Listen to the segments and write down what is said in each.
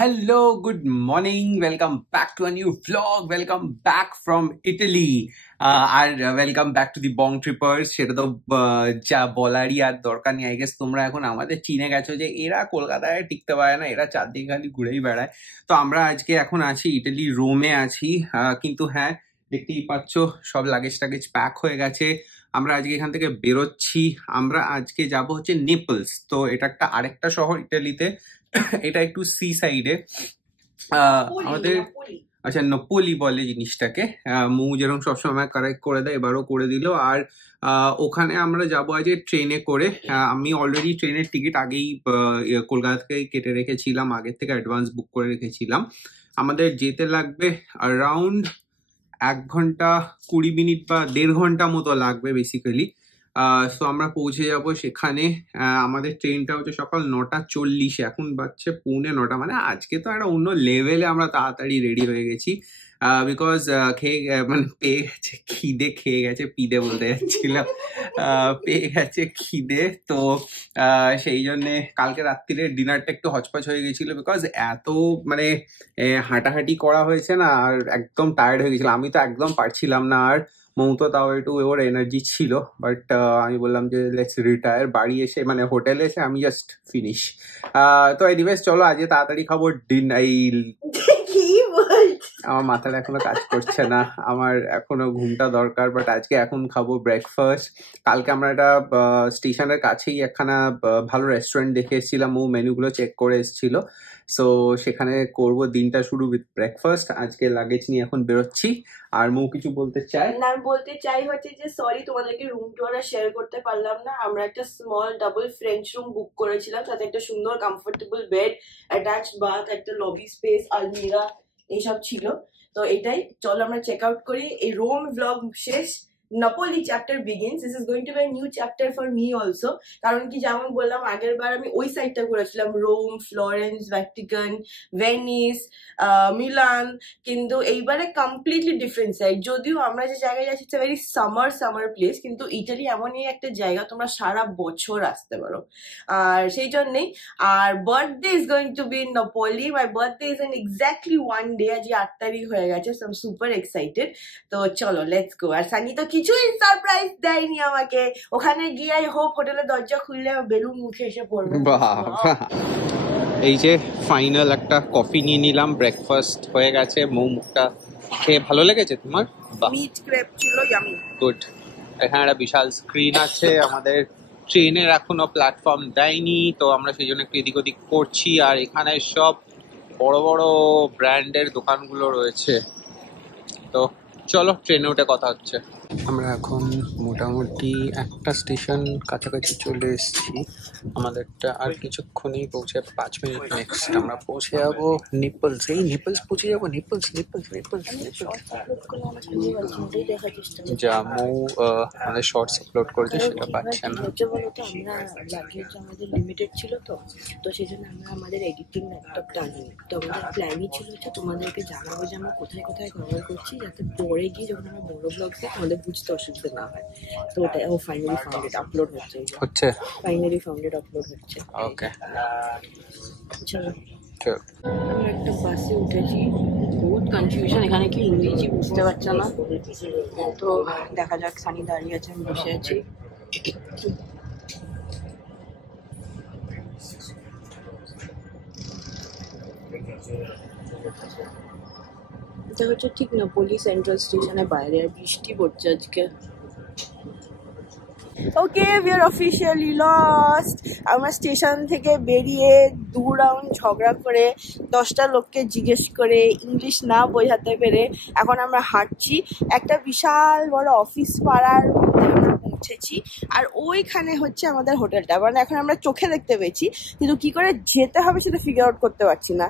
Hello, good morning. Welcome back to a new vlog. Welcome back from Italy. আর welcome back to the Bong trippers. সেটা তো যা বলারই আর দরকার নেই। আই গেস তোমরা এখন আমাদের চিনে গেছো যে এরা কলকাতায় টিকতে পারে না, এরা চারদিকে খালি ঘুরেই বেড়ায়। তো আমরা আজকে এখন আছি ইটালি, রোমে আছি। কিন্তু হ্যাঁ, দেখতেই পাচ্ছ সব লাগেজ টাগেজ প্যাক হয়ে গেছে। আমরা আজকে এখান থেকে বেরোচ্ছি। আমরা আজকে যাব হচ্ছে নেপলস। তো এটা একটা আরেকটা শহর ইটালিতে, এটা একটু সি সাইডে। আমাদের আচ্ছা নপোলি বলে জিনিসটাকে। মু যেরকম সবসময় কারেক্ট করে দেয়, এবারও করে দিল। আর ওখানে আমরা যাবো আজ ট্রেনে করে। আমি অলরেডি ট্রেনের টিকিট আগেই কলকাতা থেকে কেটে রেখেছিলাম, আগের থেকে অ্যাডভান্স বুক করে রেখেছিলাম। আমাদের যেতে লাগবে অ্যারাউন্ড 1 ঘন্টা 20 মিনিট বা 1.5 ঘন্টা মতো লাগবে বেসিক্যালি। সো আমরা পৌঁছে যাব সেখানে। আমাদের ট্রেনটা হচ্ছে সকাল 9:40, এখন বাজছে 8:45। মানে আজকে তো একটা অন্য লেভেলে আমরা তাড়াতাড়ি রেডি হয়ে গেছি, বিকজ মানে পেয়ে গেছে খিদে, খেয়ে গেছে পিদে বলতে যাচ্ছিলাম। পেয়ে গেছে খিদে। তো সেই জন্যে কালকে রাত্রিরে ডিনারটা একটু হচপচ হয়ে গেছিল, বিকজ এত মানে হাঁটাহাঁটি করা হয়েছে না, আর একদম টায়ার্ড হয়ে গেছিল। আমি তো একদম পারছিলাম না। আর মৌতো তাও একটু ওর এনার্জি ছিল, বাট আমি বললাম যে লেটস রিটায়ার। বাড়ি এসে মানে হোটেলে এসে আমি জাস্ট ফিনিশ। তো এনিওয়েজ চলো আজকে তাড়াতাড়ি খাবো আমার মাথাটা এখনো কাজ করছে না, আমার এখনো ঘুমটা দরকার। বাট আজকে এখন খাবো ব্রেকফাস্ট। কালকে আমরা একটা স্টেশনের কাছেই একখানা ভালো রেস্টুরেন্ট দেখে এসেছিলাম, ও মেনুগুলো চেক করে এসেছিল। সো সেখানে করব দিনটা শুরু উইথ ব্রেকফাস্ট। আজকে লাগেজ নিয়ে এখন বেরোচ্ছি। আর মৌ কিছু বলতে চাই না? বলতে চাই হচ্ছে যে সরি, তোমাদেরকে রুম টুর শেয়ার করতে পারলাম না। আমরা একটা small double French room book করেছিলাম, তাতে একটা সুন্দর কমফোর্টেবল বেড, অ্যাটাচ বাথ, একটা লবি স্পেস, আলমিরা এইসব ছিল। তো এটাই, চলো আমরা চেক আউট করি। এই রোম ভ্লগ শেষ, Napoli chapter begins. This is going to be a new chapter for me also. কারণ কি, যেমন বললাম আগের বার আমি ওই সাইডটা ঘুরেছিলাম, Rome, Florence, Vatican, Venice, Milan. কিন্তু এইবারে কমপ্লিটলি ডিফারেন্ট সাইড। যদিও আমরা যে জায়গায় যাচ্ছি ইটস ভেরি সামার প্লেস, কিন্তু ইটালি এমনই একটা জায়গা তোমরা সারা বছর আসতে পারো। আর সেই জন্যেই, আর birthday is going to be in Napoli. My birthday is in exactly 1 day। আজ 8 তারিখ হয়ে গেছে, so I am super excited. তো চলো লেটস গো। আর সানি তো কিছুই সারপ্রাইজ দেয়নি আমাকে। ওখানে গিয়ে আই হোপ হোটেলের দরজা খুললে বেলুন মুখে এসে পড়বে। এই যে ফাইনাল একটা কফি নিয়ে নিলাম, ব্রেকফাস্ট হয়ে গেছে। মুখটা খেয়ে ভালো লেগেছে তোমার? মিট ক্রেপ ছিল, ইয়ামি। গুড। এখানে একটা বিশাল স্ক্রিন আছে। আমাদের ট্রেনের এখনো প্ল্যাটফর্ম দেয়নি, তো আমরা সেই জন্য একটু এদিক ওদিক করছি। আর এখানে সব বড় বড় ব্র্যান্ডের দোকানগুলো রয়েছে। তো চলো ট্রেনে উঠে কথা হচ্ছে। আমরা এখন মোটামুটি একটা স্টেশন কাছাকাছি চলে এসেছি। আমাদেরটা আর কিছুক্ষণেই পৌঁছে 5 মিনিট নেক্সট আমরা পৌঁছে যাবো নেপলস। এই নেপলস পৌঁছে যাবো। নেপলস যা মৌ আমাদের শর্টস আপলোড করেছে সেটা পাচ্ছে না। আমাদের লিমিটেড ছিল, তো সেই জন্য আমরা আমাদের এডিটিং ল্যাপটপটা আনিনি। তো আমাদের প্ল্যানই ছিল হচ্ছে তোমাদেরকে জানাবো যে আমরা কোথায় কোথায় কভার করছি, যাতে পরে গিয়ে যখন আমরা বড় ব্লগ দিই আমাদের বুঝতে অসুবিধা না হয়। তো ওটাই ফাইনালি ফাউন্ডেড আপলোড হচ্ছে। ফাইনালি ফাউন্ডেড আপলোড হচ্ছে। ওকে চলো, আমরা একটা বাসে উঠেছি। বহুত কনফিউশন, এখানে কি ইংরেজি বুঝতে পারছে না। তো দেখা যাক, সানি দাঁড়িয়ে আছে, আমি বসে আছি। এটা হচ্ছে ঠিক নাপোলি সেন্ট্রাল স্টেশনের বাইরে, আর বৃষ্টি পড়ছে আজকে। ওকে, উই আর অফিশিয়ালি লস্ট। আমরা স্টেশন থেকে বেরিয়ে 2 রাউন্ড ঝগড়া করে 10টা লোককে জিজ্ঞেস করে ইংলিশ না বোঝাতে পেরে এখন আমরা হাঁটছি। একটা বিশাল বড় অফিস পাড়ার মধ্যে আমরা পৌঁছেছি। আর ওইখানে হচ্ছে আমাদের হোটেলটা। মানে এখন আমরা চোখে দেখতে পেয়েছি, কিন্তু কি করে যেতে হবে সেটা ফিগার আউট করতে পারছি না।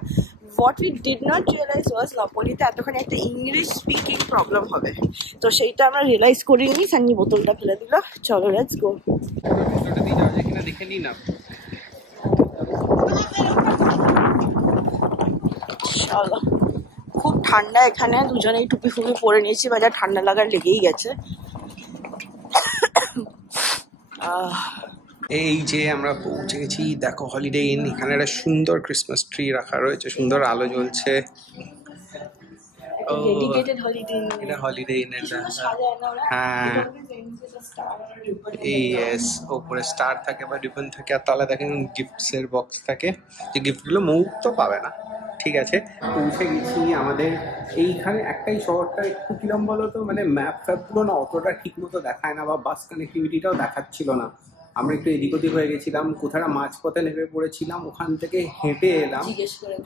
What we did not realize was নাপোলিতে এতখানি একটা ইংলিশ স্পিকিং প্রবলেম হবে, তো সেইটা আমরা রিয়েলাইজ করিনি। সানি বোতলটা ফেলে দিল। চলো লেটস গো। দেখে নি না। চলো, খুব ঠান্ডা এখানে। দুজনেই টুপি ফুপি পরে নিয়েছি, বাজার ঠান্ডা লাগার লেগেই গেছে। এই যে আমরা পৌঁছে গেছি, দেখো হলিডে ইন। এখানে একটা সুন্দর ক্রিসমাস ট্রি রাখা রয়েছে, সুন্দর আলো জ্বলছে। ও ডেডিকেটেড হলিডে ইন, এটা হলিডে ইন এর সাজায় না ওরা। হ্যাঁ ইয়েস, ওপরে স্টার থাকে বা রিবন থাকে, আর তলা দেখেন গিফটস এর বক্স থাকে, যে গিফটগুলো মুখ তো পাবে না। ঠিক আছে, পৌঁছে গেছি আমাদের এইখানে। একটাই শহরটা একটু কিরম বলো তো, মানে ম্যাপ ফ্যাপগুলো না অতটা ঠিক মতো দেখায় না, বা বাস কানেক্টিভিটিটাও দেখাচ্ছিল না। আমরা একটু এদিক ওদিক হয়ে গেছিলাম, কোথাও মাঝপথে নেমে পড়েছিলাম, ওখান থেকে হেঁটে এলাম।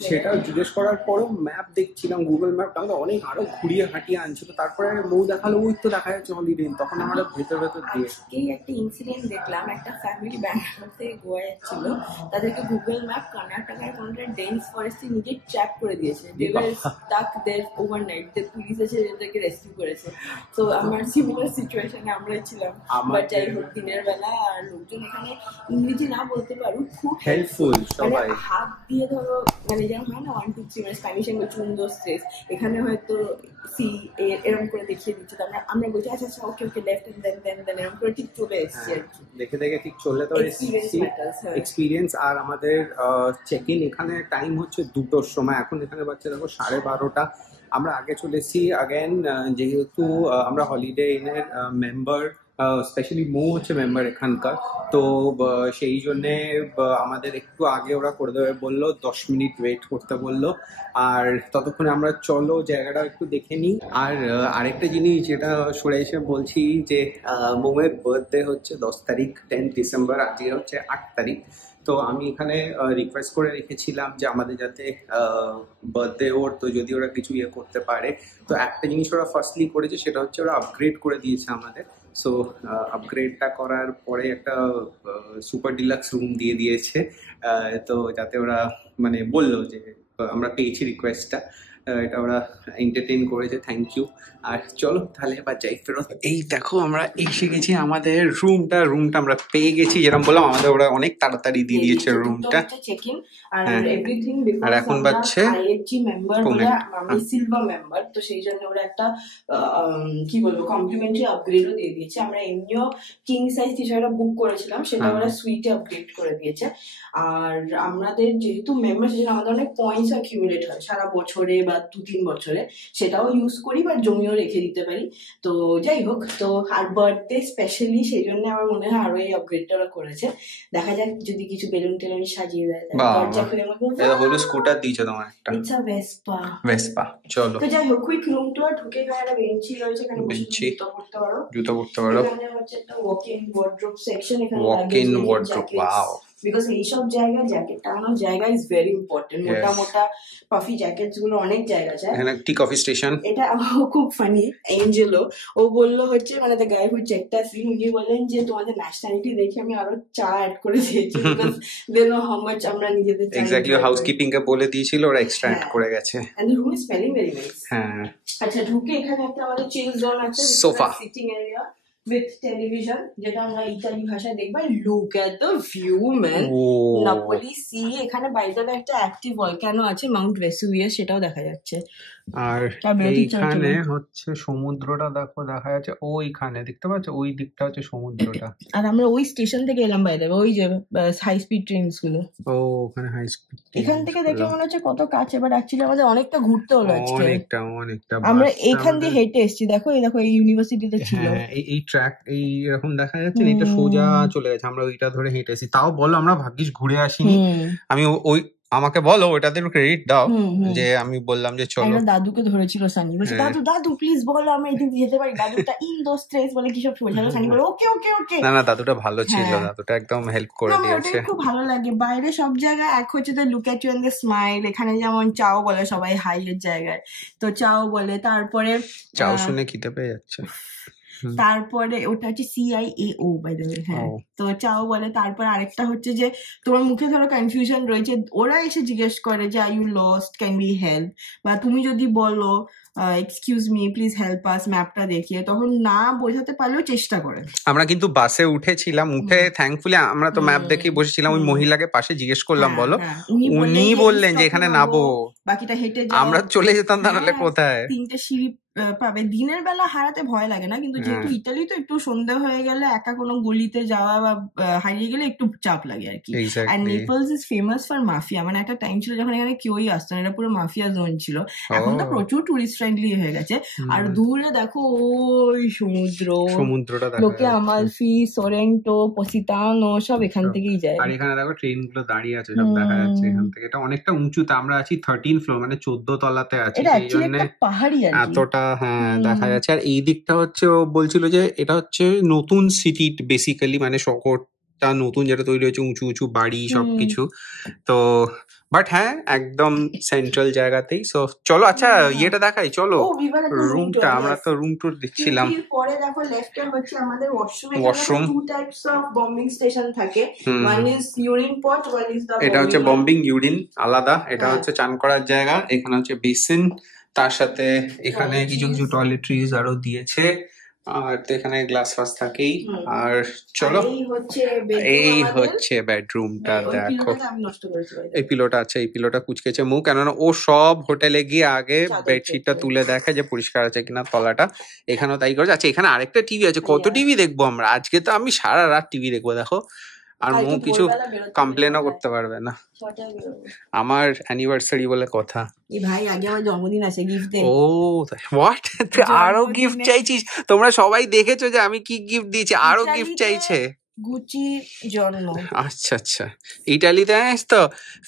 সেটাও জিজ্ঞেস করার পরেও ম্যাপ দেখছিলাম, গুগল ম্যাপটা আমাদের অনেক আরো ঘুরিয়ে হাঁটিয়ে আনছিল। তারপরে বউ দেখালো, ওই তো দেখা যাচ্ছে হলিডে। তখন আমরা ভেতর ভেতর দিয়ে এই একটা ইনসিডেন্ট দেখলাম, একটা ফ্যামিলি ব্যাঙ্গালোর থেকে গোয়া যাচ্ছিল, তাদেরকে গুগল ম্যাপ কর্ণাটকার কোনটা ডেন্স ফরেস্টে নিজে ট্র্যাক করে দিয়েছে। They were stuck there overnight, তে পুলিশ এসে এদেরকে রেস্কিউ করেছে। তো আমার সিমিলার সিচুয়েশনে আমরা ছিলাম। বাট যাই হোক, দিনের বেলা আর লোকজন এখানে ইংরেজি না বলতে পারো, খুব হেল্পফুল সবাই। হাত দিয়ে ধরো, মানে যেমন হয় না 1 2 3 মানে স্প্যানিশ এ বলছি 1 2 3, এখানে হয়তো সি এরকম করে দেখিয়ে দিচ্ছে। তো আমরা বলছি আচ্ছা আচ্ছা ওকে ওকে লেফট এন্ড দেন এরকম করে ঠিক চলে এসেছি আর কি। দেখে দেখে ঠিক চলে তো এসেছি। এক্সপিরিয়েন্স। আর আমাদের চেক ইন এখানে টাইম হচ্ছে 2টোর সময়, এখন এখানে বাচ্চা দেখো 12:30। আমরা আগে চলে এসেছি আগেন, যেহেতু আমরা হলিডে ইনের মেম্বার, স্পেশালি মৌ হচ্ছে মেম্বার এখানকার, তো সেই জন্যে আমাদের একটু আগে ওরা করে দেবে বললো, 10 মিনিট ওয়েট করতে বললো। আর ততক্ষণে আমরা চলো জায়গাটা একটু দেখে নিই। আর আরেকটা জিনিস যেটা সরে এসে বলছি, যে মৌয়ের বার্থডে হচ্ছে 10 তারিখ, 10 ডিসেম্বর, আজকে হচ্ছে 8 তারিখ। তো আমি এখানে রিকোয়েস্ট করে রেখেছিলাম যে আমাদের যাতে বার্থডে ওর, তো যদি ওরা কিছু ইয়ে করতে পারে। তো একটা জিনিস ওরা ফার্স্টলি করেছে, সেটা হচ্ছে ওরা আপগ্রেড করে দিয়েছে আমাদের। সো আপগ্রেডটা করার পরে একটা সুপার ডিলাক্স রুম দিয়ে দিয়েছে। তো যাতে ওরা মানে বললো যে আমরা পেয়েছি রিকোয়েস্টটা, এটা ওরা এন্টারটেইন করেছে, থ্যাংক ইউ। আর চলো তাহলে এবার যাই ফেরত। এই দেখো আমরা এসে গেছি আমাদের রুমটা আমরা পেয়ে গেছি। যেরকম বললাম, আমাদের ওরা অনেক তাড়াতাড়ি দিয়ে দিয়েছে রুমটা। আর এখন বাজছে আমি সিলভার মেম্বার, তো সেই জন্য ওরা একটা কি বলবো কমপ্লিমেন্টারি আপগ্রেডও দিয়ে দিয়েছে। আমরা এমনিও কিং সাইজ টি-শার্টটা বুক করেছিলাম, সেটা ওরা সুইটে আপগ্রেড করে দিয়েছে। আর আমাদের যেহেতু মেম্বার, সেজন্য আমাদের অনেক পয়েন্টস অ্যাকিউমুলেট হয় সারা বছরে বা 2-3 বছরে, সেটাও ইউজ করি বা জমিও রেখে দিতে পারি। তো যাই হোক, তো আর বার্থডে স্পেশালি সেই জন্য আমার মনে হয় আরো এই আপগ্রেডটা ওরা করেছে। দেখা যাক যদি কিছু বেলুন টেলুন সাজিয়ে দেয়। দরজা খুলে হলো স্কুটার দিয়েছে তোমার একটা, ইটস আ ভেসপা। চলো তো যাই হোক, কুইক রুম টুর। ঢুকে এখানে একটা বেঞ্চি রয়েছে, এখানে বসে জুতো পরতে পারো। এখানে হচ্ছে একটা ওয়াক ইন ওয়ার্ড্রোব সেকশন, এখানে walk in wardrobe, wow. Because এইসব জায়গায় জ্যাকেট টাঙানোর জায়গা ইজ ভেরি ইম্পর্টেন্ট। মোটা মোটা পাফি জ্যাকেটস গুলো অনেক জায়গা যায়। এখানে টি কফি স্টেশন। এটা খুব ফানি। এঞ্জেলো ও বললো হচ্ছে, মানে the guy who checked us in, উনি বলেন যে তোমাদের ন্যাশনালিটি দেখে আমি আরো চা অ্যাড করে দিয়েছি, because they know how much আমরা নিজেদের চা। এক্স্যাক্টলি, হাউসকিপিং কে বলে দিয়েছিল, ওরা এক্সট্রা অ্যাড করে গেছে। And the room is smelling very nice. হ্যাঁ, আচ্ছা, ঢুকে এখানে একটা আমাদের চিল জোন আছে, sofa, sitting area with television, যেটা আমরা ইতালি ভাষায় দেখব। Look at the view man, Napoli sea. এখানে বাইরে একটা অ্যাক্টিভ ভলক্যানো আছে, মাউন্ট ভেসুভিয়াস, সেটাও দেখা যাচ্ছে। আর এইখানে হচ্ছে সমুদ্রটা দেখো, দেখা যাচ্ছে ওইখানে, দেখতে পাচ্ছ ওই দিকটা হচ্ছে সমুদ্রটা। আর আমরা ওই স্টেশন থেকে এলাম বাইরে, ওই যে হাই স্পিড ট্রেনস গুলো। ও, ওখানে হাই স্পিড। এখান থেকে দেখে মনে হচ্ছে কত কাছে, বাট অ্যাকচুয়ালি আমাদের অনেকটা ঘুরতে হলো আজকে। অনেকটা আমরা এইখান দিয়ে হেঁটে এসেছি। দেখো এই ইউনিভার্সিটিতে ছিল এই ট্র্যাক, এই এরকম দেখা যাচ্ছে, এটা সোজা চলে গেছে। আমরা ওইটা ধরে হেঁটে এসেছি। তাও বলো আমরা ভাগ্যিস ঘুরে আসিনি। আমি ওই, আমাকে বলো ওটাতে ক্রেডিট দাও, যে আমি বললাম যে চলো। দাদুকে ধরেছিল সানি, বলছে দাদু দাদু প্লিজ বলো আমরা এদিক দিয়ে যেতে পারি। দাদুটা ইন দোজ স্ট্রেস বলে কি সব বোঝালো। সানি বলে ওকে ওকে ওকে। না দাদুটা ভালো ছিল, দাদুটা একদম হেল্প করে দিয়েছে। খুব ভালো লাগে। বাইরে সব জায়গায় এক হচ্ছে তো look at you and the smile. এখানে যেমন চাও বলে সবাই হাই এর জায়গায়, তো চাও বলে। তারপরে চাও শুনে খিদে পেয়ে যাচ্ছে। তারপরে ওটা হচ্ছে CIAO বাই দ্য ওয়ে, হ্যাঁ, তো চাও বলে। তারপর আরেকটা হচ্ছে যে তোমার মুখে ধরো কনফিউশন রয়েছে, ওরা এসে জিজ্ঞেস করে যে are you lost, can be help, বা তুমি যদি বলো excuse me please help us ম্যাপটা দেখিয়ে, তখন না বোঝাতে পারলেও চেষ্টা করে। আমরা কিন্তু বাসে উঠেছিলাম, উঠে থ্যাঙ্কফুলি আমরা তো ম্যাপ দেখেই বসেছিলাম। ওই মহিলাকে পাশে জিজ্ঞেস করলাম বলো, উনি বললেন যে এখানে নামবো, বাকিটা হেঁটে আমরা চলে যেতাম, তাহলে কোথায় 3টে সিঁড়ি পাবে। দিনের বেলা হারাতে ভয় লাগে না, কিন্তু যেহেতু ইতালি তো একটু সন্ধ্যা হয়ে গেলে একা কোনো গলিতে যাওয়া বা হারিয়ে গেলে একটু চাপ লাগে আর কি। And Naples is famous for mafia, মানে একটা টাইম ছিল যখন এখানে কেউই আসতো না, এটা পুরো মাফিয়া জোন ছিল। এখন তো প্রচুর টুরিস্ট ফ্রেন্ডলি হয়ে গেছে। আর দূরে দেখো ওই সমুদ্রটা, লোকে আমালফি, সরেন্টো, পসিতানো সব এখান থেকেই যায়। আর এখানে দেখো ট্রেন গুলো দাঁড়িয়ে আছে, সব দেখা যাচ্ছে এখান থেকে। এটা অনেকটা উঁচুতে, আমরা আছি 13 ফ্লোর, মানে 14 তলাতে আছি, সেই জন্য এতটা দেখা যাচ্ছে। আর এই দিকটা হচ্ছে, ও বলছিল যে এটা হচ্ছে নতুন সিটি বেসিক্যালি, মানে শহরটা নতুন যেটা তৈরি হয়েছে, উঁচু উঁচু বাড়ি সবকিছু। তো বাট হ্যাঁ, একদম সেন্ট্রাল জায়গাতেই। সো চলো, আচ্ছা ইয়েটা দেখাই, চলো রুমটা। আমরা তো রুম টুর দিচ্ছিলাম। পরে দেখো লেফটে হচ্ছে আমাদের washroom. Two types of bombing station থাকে, one is urine pot, one is the, এটা হচ্ছে বম্বিং ইউরিন আলাদা, এটা হচ্ছে চান করার জায়গা। এখানে হচ্ছে বেসিন, তার সাথে এখানে কিছু কিছু টয়লেট্রিজ আরো দিয়েছে। আর তো এখানে গ্লাস ফাস থাকেই। আর চলো, এই হচ্ছে বেডরুমটা। দেখো এই পিলোটা, আচ্ছা এই পিলোটা কুচকেছে মুখ, কেননা ও সব হোটেলে গিয়ে আগে বেডশিটটা তুলে দেখে যে পরিষ্কার আছে কিনা তলাটা। এখানেও তাই করেছে। আচ্ছা এখানে আরেকটা টিভি আছে, কত টিভি দেখবো আমরা আজকে? তো আমি সারা রাত টিভি দেখবো। দেখো, আর মৌ কিছু কমপ্লেনও করতে পারবে না, আমার অ্যানিভার্সারি বলে কথা। ভাই আগে আমার জন্মদিন আছে, গিফট দে। ও হোয়াট, তুই আরো গিফট চাইছিস? তোমরা সবাই দেখেছো যে আমি কি গিফট দিয়েছি, আরো গিফট চাইছে। গুচি জন্ম। আচ্ছা আচ্ছা, ইটালিতে আসিস তো,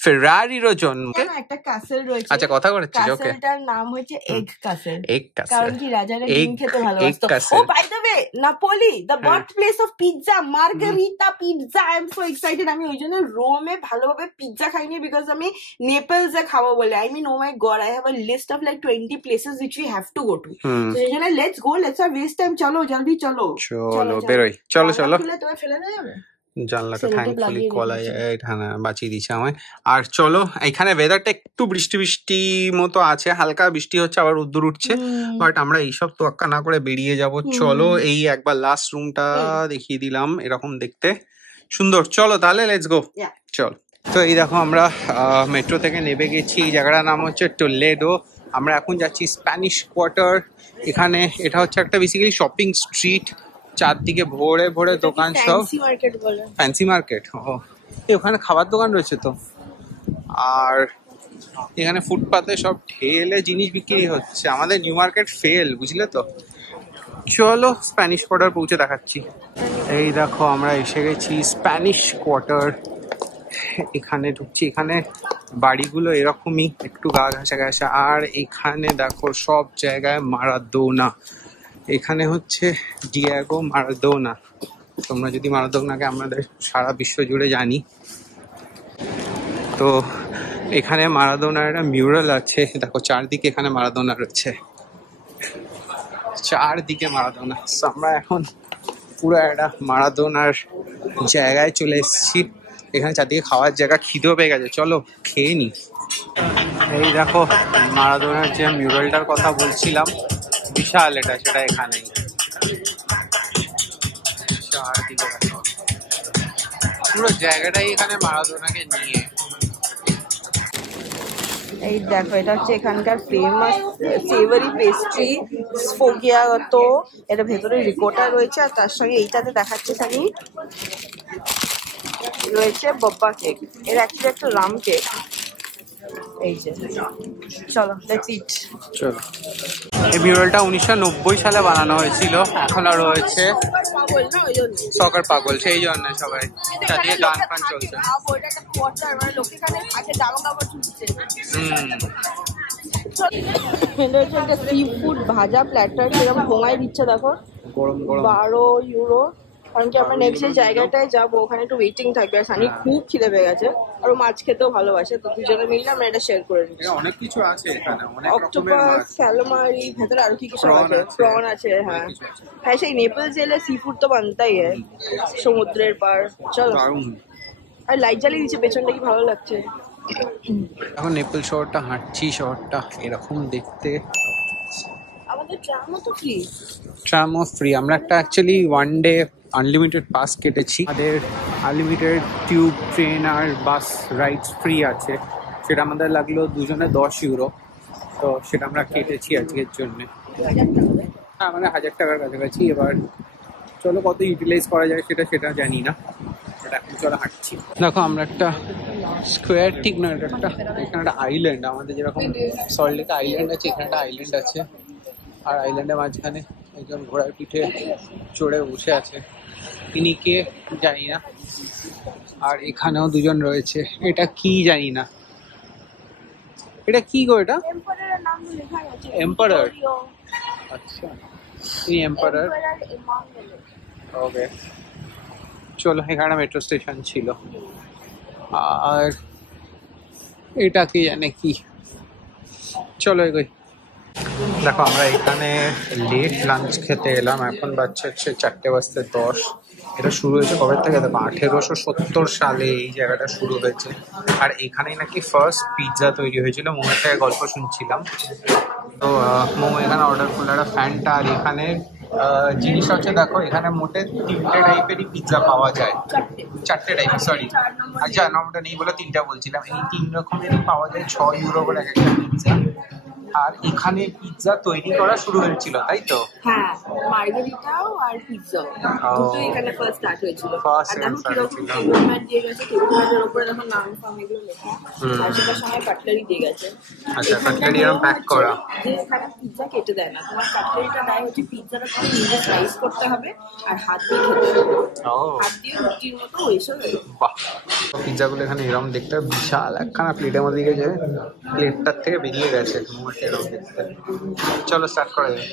ফেরারিরও জন্ম। একটা ক্যাসেল রয়েছে। আচ্ছা কথা বলেছিস, ওকে। ক্যাসেলটার নাম হচ্ছে এগ ক্যাসেল। এগ ক্যাসেল, কারণ কি রাজারা ডিম খেতে ভালোবাসতো। Oh by the way, Napoli, the birth place of pizza, margherita pizza. I am so excited. আমি ওই জন্য রোমে ভালোভাবে পিৎজা খাইনি, বিকজ আমি নেপলসে খাবো বলে। I mean, oh my god, I have a list of like 20 places which we have to go to. তো এই জন্য let's go, let's not waste time. চলো জলদি চলো, চলো বেরোই, চলো চলো। তুমি ফেলে দেওয়া যাবে জানলাটা থ্যাঙ্কফুলি কলায় বাঁচিয়ে দিচ্ছে আমায়। আর চলো, এখানে ওয়েদারটা একটু বৃষ্টি বৃষ্টি মতো আছে, হালকা বৃষ্টি হচ্ছে, আবার রোদ্দুর উঠছে। বাট আমরা এইসব তোয়াক্কা না করে বেরিয়ে যাব। চলো, এই একবার লাস্ট রুমটা দেখিয়ে দিলাম, এরকম দেখতে সুন্দর। চলো তাহলে লেটস গো, চলো। তো এই দেখো, আমরা মেট্রো থেকে নেমে গেছি। এই জায়গাটার নাম হচ্ছে টোলেডো। আমরা এখন যাচ্ছি স্প্যানিশ কোয়ার্টার। এখানে এটা হচ্ছে একটা বেসিক্যালি শপিং স্ট্রিট, চারদিকে ভরে ভরে দোকান, সব ফ্যান্সি মার্কেট। ও, ওখানে খাবার দোকান রয়েছে তো। আর এখানে ফুটপাতে সব ঢেলে জিনিস বিক্রি হচ্ছে। আমাদের নিউ মার্কেট ফেল, বুঝলে তো। চলো স্প্যানিশ কোয়ার্টার পৌঁছে দেখাচ্ছি। এই দেখো, আমরা এসে গেছি স্প্যানিশ কোয়ার্টার। এখানে ঢুকছি। এখানে বাড়িগুলো এরকমই, একটু গা ঘাসা ঘাসা। আর এখানে দেখো সব জায়গায় মারাদোনা। এখানে হচ্ছে ডিয়েগো মারাদোনা। তোমরা যদি মারাদোনাকে আমাদের সারা বিশ্ব জুড়ে জানি, তো এখানে মারাদোনার একটা মিউরাল আছে। দেখো চারদিকে এখানে মারাদোনা রয়েছে, চারদিকে মারাদোনা। আমরা এখন পুরো একটা মারাদোনার জায়গায় চলে এসেছি। এখানে চারদিকে খাওয়ার জায়গা, খিদেও পেয়ে গেছে, চলো খেয়ে নি। এই দেখো মারাদোনার যে মিউরালটার কথা বলছিলাম, বিশাল এটা, সেটা এখানেই। পুরো জায়গাটাই এখানে মারাদোনাকে নিয়ে। এই দেখো, এটা হচ্ছে এখানকার ফেমাস সেভারি পেস্ট্রি, স্ফোগিয়াতো। এটা ভেতরে রিকোটা রয়েছে, আর তার সঙ্গে এইটাতে দেখাচ্ছে খালি রয়েছে বব্বা কেক। এর অ্যাকচুয়ালি একটা রাম কেক। এই যে, চলো লেটস ইট। চলো। এই মিউরালটা 1990 সালে বানানো হয়েছিল, এখনো রয়েছে। সকার পাগল, সেই জন্য সবাই চারদিকে গান ফান চলছে। একটা সি ফুড ভাজা প্ল্যাটার, কিরকম ভোঙায় দিচ্ছে দেখো, 12 ইউরো। কারণ কি আমরা নেক্সট যে জায়গাটায় যাবো ওখানে একটু ওয়েটিং থাকবে, আর সানি খুব খিদে পেয়ে গেছে, আর মাছ খেতেও ভালোবাসে। তো দুজনে মিলে আমরা এটা শেয়ার করে নিচ্ছি। অনেক কিছু আছে এখানে, অক্টোপাস, ক্যালামারি, ভেতরে আরো কি কিছু আছে, প্রন আছে। হ্যাঁ হ্যাঁ, সেই নেপলস এলে সি ফুড তো বানতাই হয়, সমুদ্রের পার। চলো, আর লাইট জ্বালিয়ে দিচ্ছে পেছনটা, কি ভালো লাগছে। এখন নেপল শহরটা হাঁটছি, শহরটা এরকম দেখতে। আমাদের ট্রামও তো ফ্রি, ট্রামও ফ্রি। আমরা একটা actually one day unlimited pass কেটেছি। আমাদের আনলিমিটেড টিউব, ট্রেন আর বাস রাইডস ফ্রি আছে। সেটা আমাদের লাগলো দুজনে 10 ইউরো। তো সেটা আমরা কেটেছি আজকের জন্য। হ্যাঁ মানে 1000 টাকার কাছাকাছি। এবার চলো কত ইউটিলাইজ করা যায় সেটা জানি না, বাট এখন চলো হাঁটছি। দেখো আমরা একটা স্কোয়ার ঠিক না, এটা একটা এখানে একটা আইল্যান্ড, আমাদের যেরকম সল্টলেকে আইল্যান্ড আছে এখানে একটা আইল্যান্ড আছে। আর আইল্যান্ডের মাঝখানে একজন ঘোড়ার পিঠে চড়ে বসে আছে, তিনি কে জানি না। আর এখানেও দুজন রয়েছে, এটা কি জানি না, এটা কি গো? এটা এম্পারার। আচ্ছা এই এম্পারার। ওকে চলো, এখানে মেট্রো স্টেশন ছিল। আর এটা কি জানে কি, চলো এগোই। দেখো আমরা এখানে লেট লাঞ্চ খেতে এলাম, এখন বাচ্চা হচ্ছে 4:10। এটা শুরু হয়েছে কবে থেকে দেখো, 1870 সালে এই জায়গাটা শুরু হয়েছে। আর এখানেই নাকি ফার্স্ট পিৎজা তৈরি হয়েছিল, মোমোর থেকে গল্প শুনছিলাম। তো মোমো এখানে অর্ডার করলো, একটা ফ্যানটা। আর এখানে জিনিসটা হচ্ছে দেখো, এখানে মোটে 3টে টাইপেরই পিৎজা পাওয়া যায়, 4টে টাইপ, সরি আচ্ছা নম্বরটা নেই বলে 3টা বলছিলাম। এই 3 রকমেরই পাওয়া যায়, 6 ইউরো করে এক একটা পিৎজা। আর এখানে পিৎজা তৈরি করা শুরু হয়েছিল, তাই তো? হ্যাঁ, মার্গারিটাও আর পিৎজাও দুটোই এখানে ফার্স্ট স্টার্ট হয়েছিল। আর দেখো কিরকম টেবিল ম্যাট দিয়ে গেছে, টেবিল ম্যাটের উপরে দেখো নাম ফাম এগুলো লেখা। আর সেটার সময় কাটলারি দিয়ে গেছে। আচ্ছা কাটলারি এরকম প্যাক করা, যে এখানে পিৎজা কেটে দেয় না, তোমার কাটলারিটা দেয় হচ্ছে পিৎজাটা তোমার নিজে স্লাইস করতে হবে আর হাত দিয়ে খেতে হবে। হাত দিয়ে রুটির মতো ওইসব। বাহ, পিৎজাগুলো এখানে এরকম দেখতে বিশাল একখানা প্লেটের মধ্যে গেছে, প্লেটটার থেকে বেরিয়ে গেছে এরকম দেখতে। চলো স্টার্ট করা যায়।